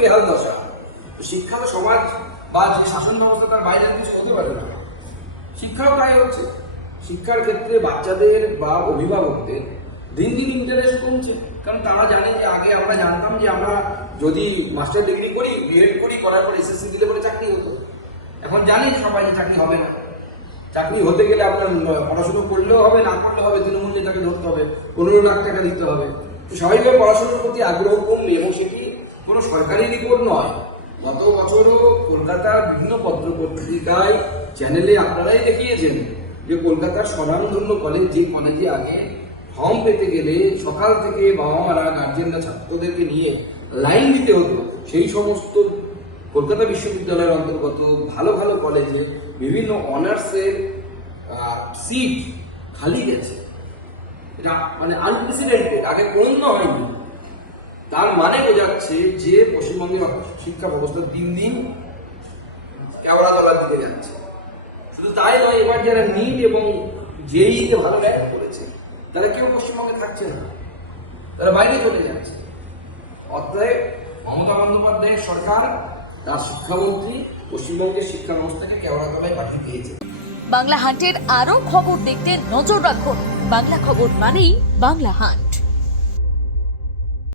বেহাল দশা। শিক্ষা তো সমাজ বা যে শাসন ব্যবস্থা তার বাইরে কিছু হতে পারে না। শিক্ষাও তাই হচ্ছে। শিক্ষার ক্ষেত্রে বাচ্চাদের বা অভিভাবকদের দিন দিন ইন্টারেস্ট কমছে, কারণ তারা জানে যে আগে আমরা জানতাম যে আমরা যদি মাস্টার ডিগ্রি করি, বিএড করি, করার পর এসএসসি দিলে পরে চাকরি হতো। এখন জানি সবাই যে চাকরি হবে না। চাকরি হতে গেলে আপনার পড়াশুনো করলেও হবে, না করলে হবে, তৃণমূল নেতাকে ধরতে হবে, 15 লাখ টাকা দিতে হবে। স্বাভাবিকভাবে পড়াশোনার প্রতি আগ্রহ কমবে, এবং সেটি কোনো সরকারি রিপোর্ট নয়। গত বছরও কলকাতার বিভিন্ন পত্র পত্রিকায় চ্যানেলে আপনারাই দেখিয়েছেন যে কলকাতার স্বনামধন্য কলেজ, যে কলেজে আগে ফর্ম পেতে গেলে সকাল থেকে বাবা মারা, গার্জেনরা ছাত্রদেরকে নিয়ে লাইন দিতে হতো, সেই সমস্ত কলকাতা বিশ্ববিদ্যালয়ের অন্তর্গত ভালো ভালো কলেজে বিভিন্ন অনার্সের সিট খালি গেছে। এটা মানে আনপ্রেসিডেন্টেড, আগে কোনো হয়নি। তার মানে বোঝাচ্ছে যে পশ্চিমবঙ্গের শিক্ষা ব্যবস্থা দিন দিন কেওড়া তলার দিকে যাচ্ছে। শুধু তাই নয়, এবার যারা নিট এবং জেইতে ভালো র্যাঙ্ক করেছে তারা কেউ পশ্চিমবঙ্গে থাকছে না, তারা বাইরে চলে যাচ্ছে। অতএব মমতা বন্দ্যোপাধ্যায়ের সরকার, তার শিক্ষামন্ত্রী পশ্চিমবঙ্গের শিক্ষা ব্যবস্থাকে কেওড়া তলায় পাঠিয়ে দিয়েছে। বাংলা হান্টের আরো খবর দেখতে নজর রাখুন। বাংলা খবর মানেই বাংলা হান্ট।